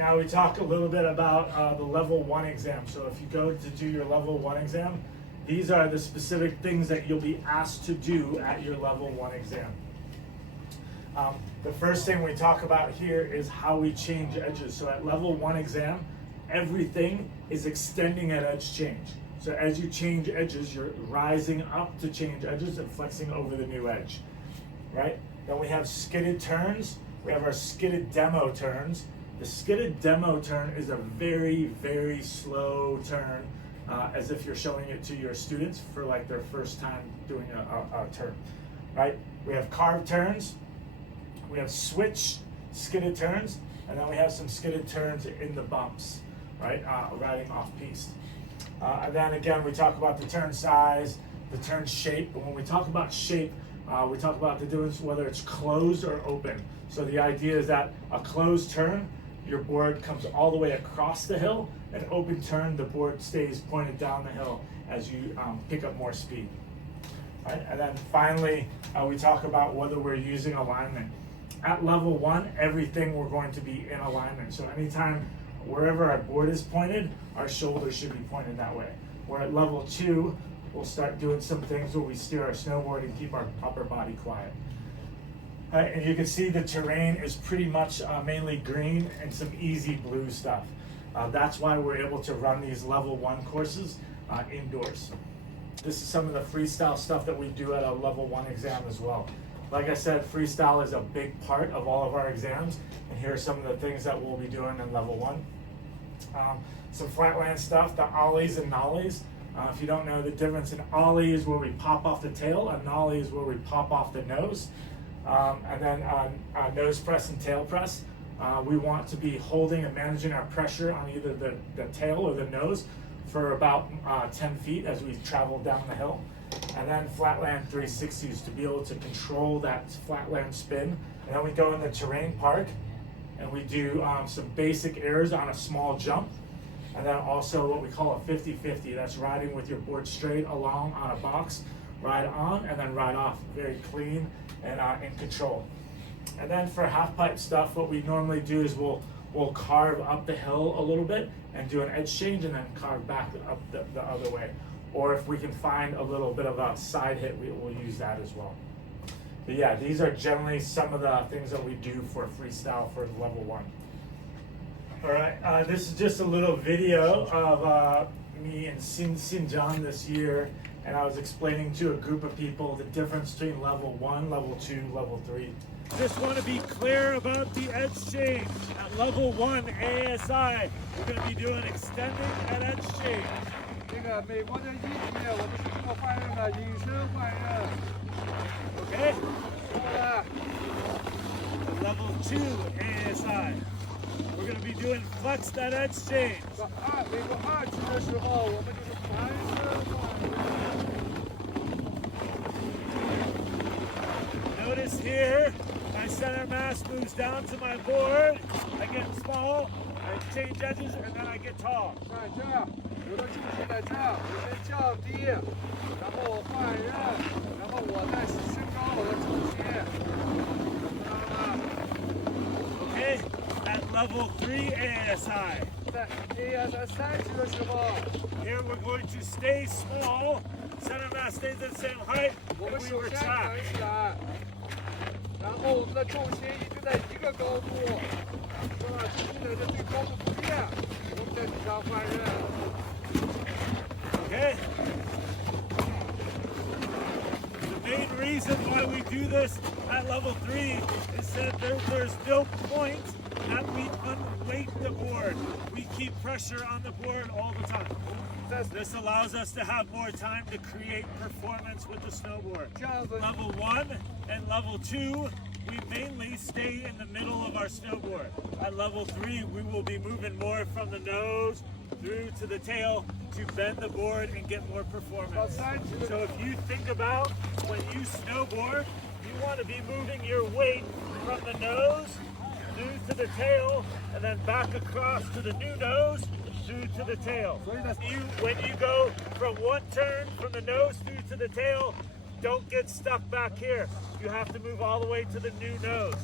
now we talk a little bit about the level 1 exam. So if you go to do your level 1 exam, these are the specific things that you'll be asked to do at your level 1 exam. The first thing we talk about here is how we change edges. So at level 1 exam, everything is extending at edge change. So as you change edges, you're rising up to change edges and flexing over the new edge, right? Then we have skidded turns. We have our skidded demo turns. The skidded demo turn is a very, very slow turn, as if you're showing it to your students for like their first time doing a turn, right? We have carved turns. We have switch skidded turns, and then we have some skidded turns in the bumps, right? Riding off piste. And then again, we talk about the turn size, the turn shape. But when we talk about shape, we talk about the difference whether it's closed or open. So the idea is that a closed turn, your board comes all the way across the hill. An open turn, the board stays pointed down the hill as you pick up more speed. Right? And then finally, we talk about whether we're using alignment. At level 1, everything we're going to be in alignment. So anytime, wherever our board is pointed, our shoulders should be pointed that way. Where at level 2, we'll start doing some things where we steer our snowboard and keep our upper body quiet. And you can see the terrain is pretty much mainly green and some easy blue stuff. That's why we're able to run these level 1 courses indoors. This is some of the freestyle stuff that we do at a level 1 exam as well. Like I said, freestyle is a big part of all of our exams, and here are some of the things that we'll be doing in level 1. Some flatland stuff, the ollies and nollies. If you don't know the difference, an ollie is where we pop off the tail, a nollie is where we pop off the nose. And then nose press and tail press. We want to be holding and managing our pressure on either the tail or the nose for about 10 feet as we travel down the hill. And then flatland 360s to be able to control that flatland spin. And then we go in the terrain park and we do some basic airs on a small jump. And then also what we call a 50-50. That's riding with your board straight along on a box, ride on and then ride off. Very clean and in control. And then for half pipe stuff, what we normally do is we'll carve up the hill a little bit and do an edge change and then carve back up the other way. Or if we can find a little bit of a side hit, we'll use that as well. But yeah, these are generally some of the things that we do for freestyle for level 1. All right, this is just a little video of me in Xinjiang this year, and I was explaining to a group of people the difference between level 1, level 2, level 3. Just want to be clear about the edge change. At level 1 AASI, we're going to be doing extending at edge change. 这个美国的医学，我们是做换刃的，隐身换刃。Okay. 好了。Level 2 AASI. We're going to be doing flexed at edge change. 美国2级的时候，我们就是全身换刃。 Notice here, my center mass moves down to my board. I get small, I change edges, and then I get tall. 看这儿，我的重心在这儿，我先降低，然后我换刃，然后我再升高我的重心。Okay, at level 3 AASI. 在 AASI 3级的时候 ，here we're going to stay small. Center mass stays at the same height. 我 And 们 we 手先 retract. 抬起来，然后我们的重心一直在一个高度，重心在这最高度不变，我们在底下换刃。 Okay. The main reason why we do this at level 3 is that there's no point that we unweight the board. We keep pressure on the board all the time. This allows us to have more time to create performance with the snowboard. Level 1 and level 2, we mainly stay in the middle of our snowboard. At level 3, we will be moving more from the nose through to the tail to bend the board and get more performance. So if you think about when you snowboard, you want to be moving your weight from the nose through to the tail and then back across to the new nose through to the tail. When you go from one turn from the nose through to the tail, don't get stuck back here. You have to move all the way to the new nose.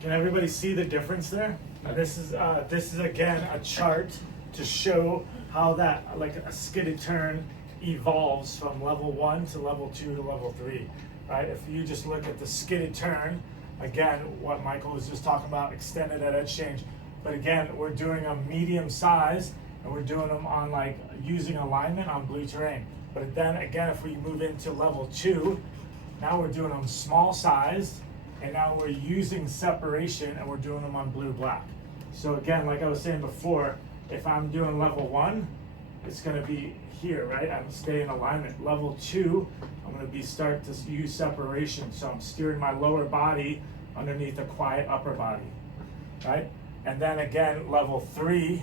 Can everybody see the difference there? This is again a chart to show how that, like a skidded turn, evolves from level 1 to level 2 to level 3, right? If you just look at the skidded turn, again, what Michael was just talking about, extended at edge change, but again, we're doing a medium size, and we're doing them on like using alignment on blue terrain. But then again, if we move into level 2, now we're doing them small size, and now we're using separation, and we're doing them on blue black. So again, like I was saying before, if I'm doing level 1, it's gonna be here, right? I'm staying in alignment. Level 2, I'm gonna start to use separation. So I'm steering my lower body underneath a quiet upper body, right? And then again, level 3,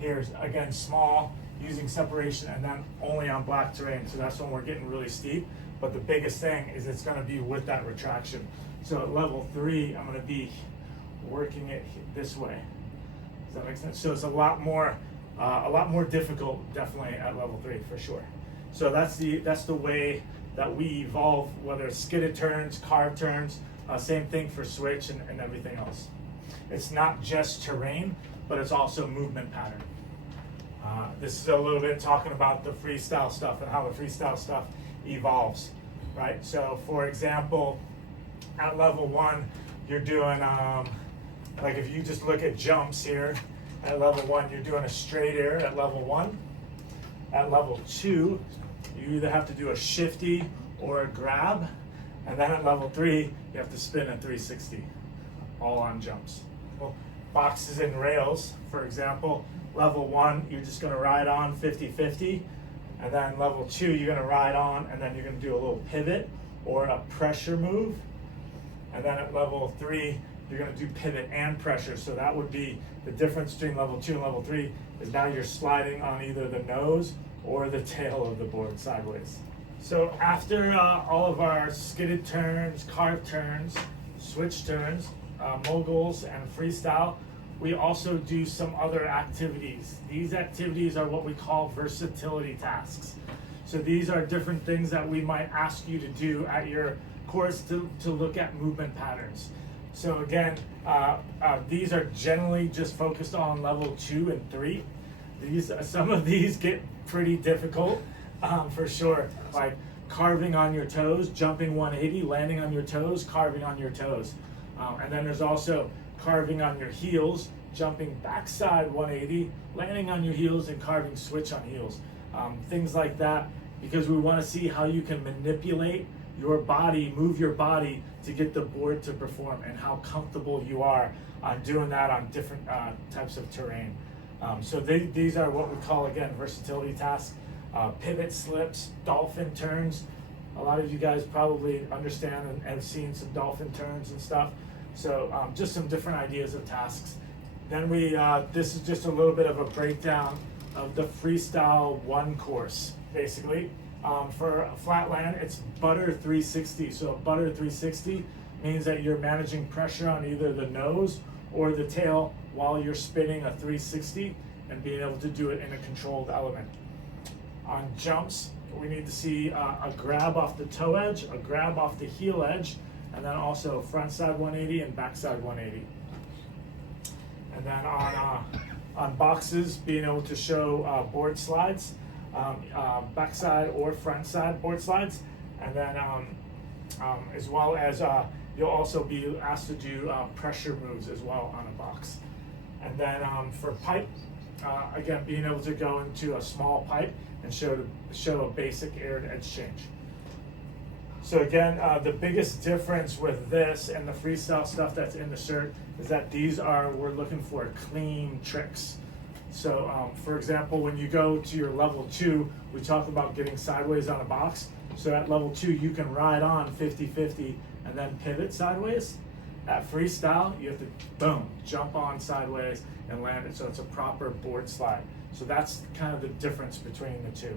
here's again small, using separation, and then only on black terrain. So that's when we're getting really steep. But the biggest thing is it's gonna be with that retraction. So at level 3, I'm gonna be working it this way. Does that make sense? So it's a lot more difficult, definitely at level 3 for sure. So that's the way that we evolve, whether it's skidded turns, carved turns, same thing for switch and everything else. It's not just terrain, but it's also movement pattern. This is a little bit talking about the freestyle stuff and how the freestyle stuff evolves, right? So for example, at level 1, you're doing, like if you just look at jumps here, at level 1, you're doing a straight air at level 1. At level 2, you either have to do a shifty or a grab. And then at level 3, you have to spin a 360, all on jumps. Well, boxes and rails, for example, level 1, you're just gonna ride on 50-50. And then level 2, you're gonna ride on, and then you're gonna do a little pivot or a pressure move. And then at level 3, you're gonna do pivot and pressure. So that would be the difference between level 2 and level 3 is now you're sliding on either the nose or the tail of the board sideways. So after all of our skidded turns, carved turns, switch turns, moguls, and freestyle, we also do some other activities. These activities are what we call versatility tasks. So these are different things that we might ask you to do at your course to look at movement patterns. So again, these are generally just focused on level 2 and 3. Some of these get pretty difficult, for sure. Like carving on your toes, jumping 180, landing on your toes, carving on your toes. And then there's also carving on your heels, jumping backside 180, landing on your heels, and carving switch on heels. Things like that, because we want to see how you can manipulate your body, move your body to get the board to perform, and how comfortable you are on doing that on different types of terrain. So these are what we call, again, versatility tasks. Pivot slips, dolphin turns. A lot of you guys probably understand and have seen some dolphin turns and stuff. So just some different ideas of tasks. Then this is just a little bit of a breakdown of the Freestyle 1 course, basically. For flatland, it's butter 360. So a butter 360 means that you're managing pressure on either the nose or the tail while you're spinning a 360 and being able to do it in a controlled element. On jumps, we need to see a grab off the toe edge, a grab off the heel edge, and then also front side 180 and back side 180. And then on boxes, being able to show board slides, backside or front side board slides, and then as well as you'll also be asked to do pressure moves as well on a box. And then for pipe, again, being able to go into a small pipe and show a basic air to edge change. So again, the biggest difference with this and the freestyle stuff that's in the shirt is that we're looking for clean tricks. So for example, when you go to your level 2, we talk about getting sideways on a box. So at level 2, you can ride on 50-50 and then pivot sideways. At freestyle, you have to, boom, jump on sideways and land it. So it's a proper board slide. So that's kind of the difference between the two.